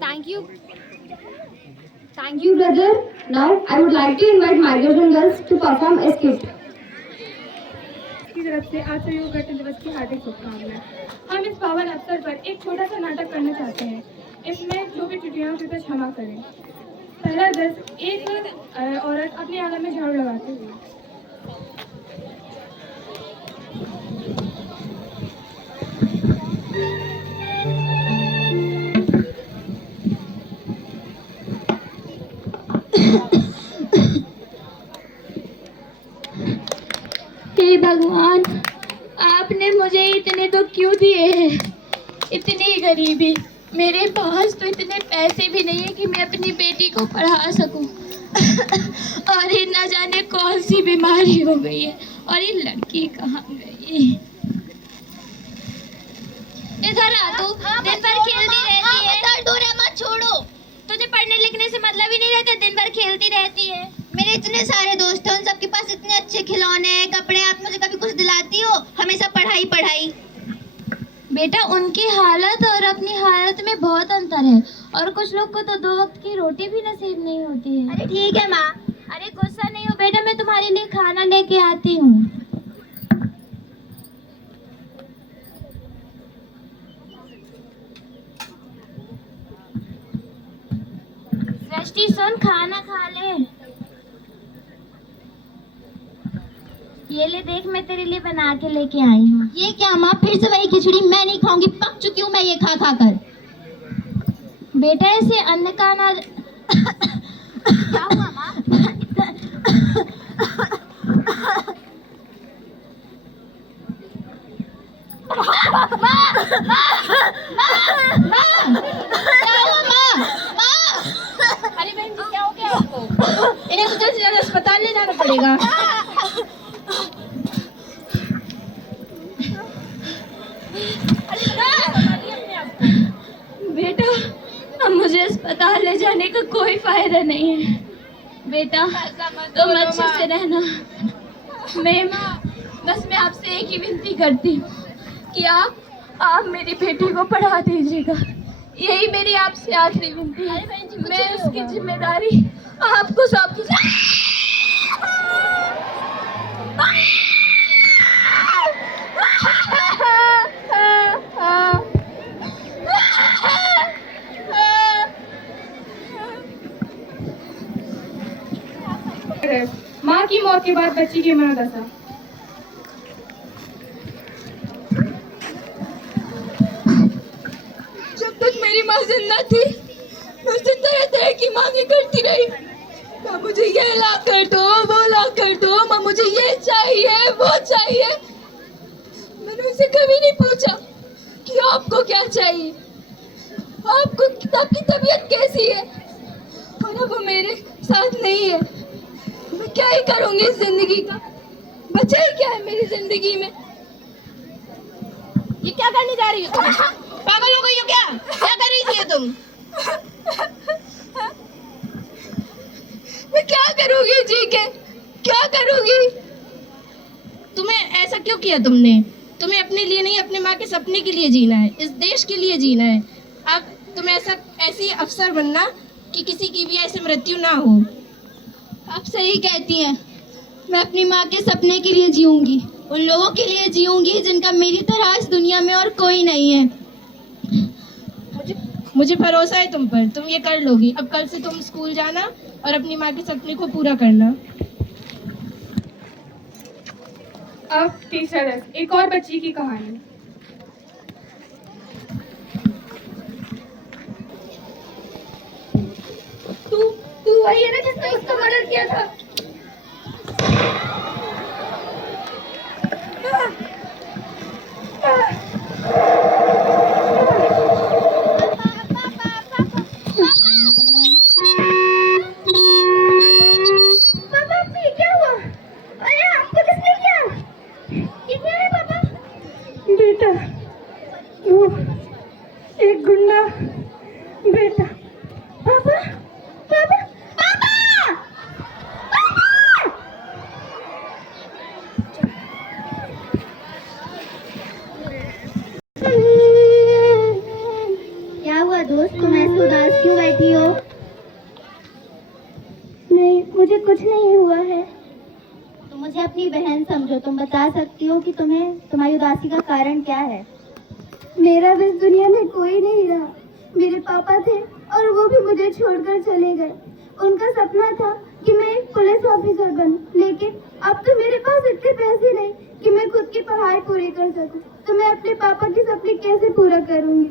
Thank you. Thank you, brother. Now I would like to invite Migrant girls to perform a skit. की तरफ से आज योग गणतंत्र दिवस की हार्दिक शुभकामनाएं। हम इस पावन अवसर पर एक छोटा सा नाटक करना चाहते हैं। इसमें जो भी त्रुटियां हो कृपया क्षमा करें। पहला दृश्य, एक औरत अपने आंगन में झाड़ू लगाते हुए। हे भगवान, आपने मुझे इतने तो क्यों दिए हैं? इतनी गरीबी, मेरे पास तो इतने पैसे भी नहीं है कि मैं अपनी बेटी को पढ़ा सकूं। और ये न जाने कौन सी बीमारी हो गई है, और ये लड़की कहाँ गई? इधर आ तू, दिन भर खेलती रहती है। दर्द हो रहा है, मत छोड़ो। तुझे पढ़ने लिखने से मतलब ही नहीं रहता, दिन भर खेलती रहती है। मेरे इतने सारे दोस्त हैं, उन सबके पास इतने अच्छे खिलौने हैं, कपड़े, आप मुझे कभी कुछ दिलाती हो? हमेशा पढ़ाई पढ़ाई। बेटा, उनकी हालत और अपनी हालत में बहुत अंतर है, और कुछ लोग को तो 2 वक्त की रोटी भी नसीब नहीं होती है। अरे ठीक है माँ। अरे गुस्सा नहीं हो बेटा, मैं तुम्हारे लिए खाना लेके आती हूँ। सृष्टि सुन, खाना खा ले। ये ले देख, मैं तेरे लिए बना के लेके आई हूँ। ये क्या माँ, फिर से वही खिचड़ी? मैं नहीं खाऊंगी, पक चुकी हूँ मैं ये खा खा कर। बेटा, ऐसे अन्न का ना क्या हुआ माँ? अरे बहन जी, क्या हो गया आपको? इन्हें तो जल्द से जल्द अस्पताल ले जाना पड़ेगा। बेटा, अब मुझे अस्पताल ले जाने का कोई फायदा नहीं है। बेटा, तुम अच्छे से रहना। मैं आपसे एक ही विनती करती हूँ कि आप मेरी बेटी को पढ़ा दीजिएगा। यही मेरी आपसे आखिरी विनती है। मैं उसकी जिम्मेदारी आपको सौंपती हूँ। माँ की मौत के बाद बच्ची की मनोदशा। जब तक मेरी माँ जिंदा थी, मैं उससे तरह तरह की मांगे करती रही। माँ, मुझे ये ला कर दो, वो ला कर दो, माँ मुझे ये चाहिए, वो चाहिए। मैंने उनसे कभी नहीं पूछा कि आपको क्या चाहिए, आपकी तबीयत कैसी है। और अब वो मेरे साथ नहीं है, मैं क्या ही करूंगी इस जिंदगी का? बचा ही क्या है मेरी जिंदगी में? ये क्या करने जा रही हो तुम? पागल हो गई हो क्या? क्या कर रही थी तुम? मैं क्या करूंगी जी के, क्या करूंगी? तुम्हें ऐसा क्यों किया तुमने? तुम्हें अपने लिए नहीं, अपने माँ के सपने के लिए जीना है, इस देश के लिए जीना है। अब तुम्हें ऐसी अफसर बनना कि किसी की भी ऐसे मृत्यु ना हो। आप सही कहती हैं, मैं अपनी माँ के सपने के लिए जीऊंगी, उन लोगों के लिए जीऊंगी जिनका मेरी तरह इस दुनिया में और कोई नहीं है। मुझे भरोसा है तुम पर, तुम ये कर लोगी। अब कल से तुम स्कूल जाना और अपनी माँ के सपने को पूरा करना। अब तीसरा दृश्य, एक और बच्ची की कहानी। तू वही है ना जिसने उसका मर्डर किया था? बेटा, वो एक गुंडा बेटा। पापा, पापा, पापा! तुम ऐसे उदास क्यों बैठी हो? नहीं, मुझे कुछ नहीं हुआ है। तुम मुझे अपनी बहन समझो, तुम बता सकती हो कि तुम्हें तुम्हारी उदासी का कारण क्या है? मेरा भी इस दुनिया में कोई नहीं रहा। मेरे पापा थे और वो भी मुझे छोड़कर चले गए। उनका सपना था कि मैं एक पुलिस ऑफिसर बनूं, लेकिन अब तो मेरे पास इतने पैसे नहीं कि मैं खुद की पढ़ाई पूरी कर सकूं। तो मैं अपने पापा के सपने कैसे पूरा करूंगी?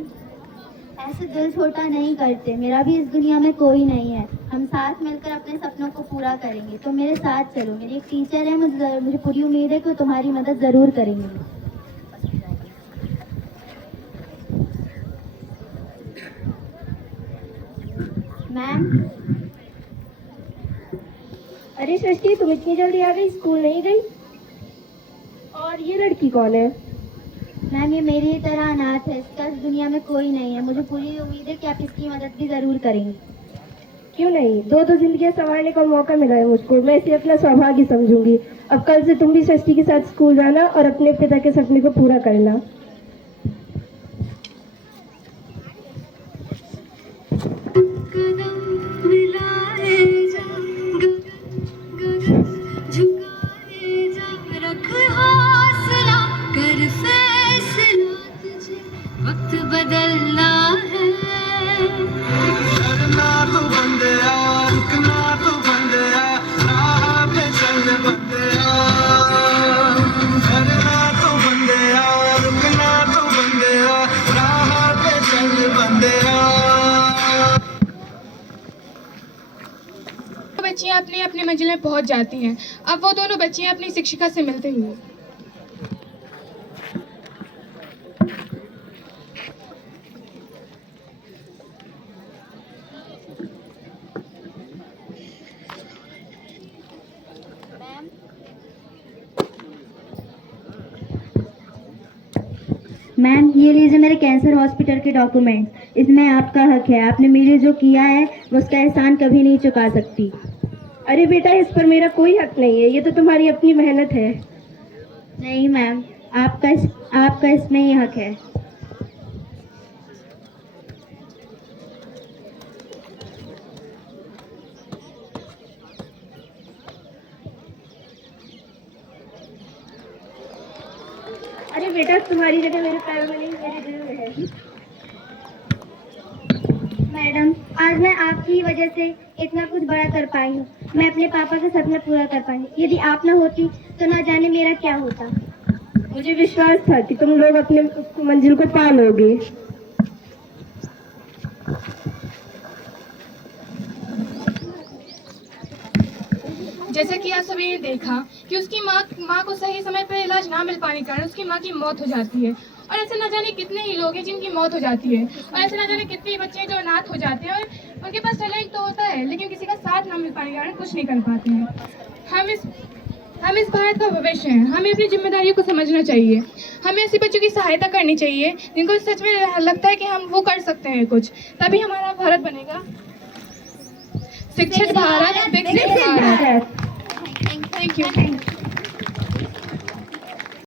ऐसे दिल छोटा नहीं करते। मेरा भी इस दुनिया में कोई नहीं है। हम साथ मिलकर अपने सपनों को पूरा करेंगे। तो मेरे साथ चलो। मेरी एक टीचर है, मुझे पूरी उम्मीद है कि वो तुम्हारी मदद जरूर करेंगे। मैम। अरे सृष्टि, तुम इतनी जल्दी आ गई, स्कूल नहीं गई? और ये लड़की कौन है? मैम, ये मेरी ही तरह अनाथ है। इसका इस दुनिया में कोई नहीं है। मुझे पूरी उम्मीद है कि आप इसकी मदद भी जरूर करेंगे। क्यों नहीं, दो जिंदगियां संवारने का मौका मिला है मुझको। मैं इसे अपना सौभाग्य समझूंगी। अब कल से तुम भी सृष्टि के साथ स्कूल जाना और अपने पिता के सपने को पूरा करना। वक्त बदलना है। करना तो बंदया, रुकना तो बंदया, राह पे चल बंदया। करना तो बंदया, रुकना तो बंदया, राह पे चल बंदया। बच्चियां अपनी अपनी मंजिल में पहुंच जाती हैं। अब वो दोनों बच्चियां अपनी शिक्षिका से मिलते हुए। मैम, ये लीजिए मेरे कैंसर हॉस्पिटल के डॉक्यूमेंट। इसमें आपका हक है। आपने मेरे लिए जो किया है वो उसका एहसान कभी नहीं चुका सकती। अरे बेटा, इस पर मेरा कोई हक नहीं है। ये तो तुम्हारी अपनी मेहनत है। नहीं मैम, आपका इसमें ही हक है। अरे बेटा, तुम्हारी जगह मेरे पैरों में नहीं, मेरे दिल में है। मैडम, आज मैं आपकी ही वजह से इतना कुछ बड़ा कर पाई हूँ। मैं अपने पापा का सपना पूरा कर पाई। यदि आप ना होती तो ना जाने मेरा क्या होता। मुझे विश्वास था कि तुम लोग अपने मंजिल को पा लोगे। जैसा कि आप सभी ने देखा कि उसकी माँ को सही समय पर इलाज ना मिल पाने के कारण उसकी माँ की मौत हो जाती है। और ऐसे न जाने कितने ही लोग हैं जिनकी मौत हो जाती है। और ऐसे न जाने कितने बच्चे हैं जो अनाथ हो जाते हैं और उनके पास टैलेंट तो होता है लेकिन किसी का साथ ना मिल पाने के कारण कुछ नहीं कर पाते हैं। हम इस भारत का भविष्य हैं। हमें अपनी जिम्मेदारियों को समझना चाहिए। हमें ऐसे बच्चों की सहायता करनी चाहिए जिनको सच में लगता है कि हम वो कर सकते हैं कुछ। तभी हमारा भारत बनेगा शिक्षित भारत, विकसित भारत। Thank you.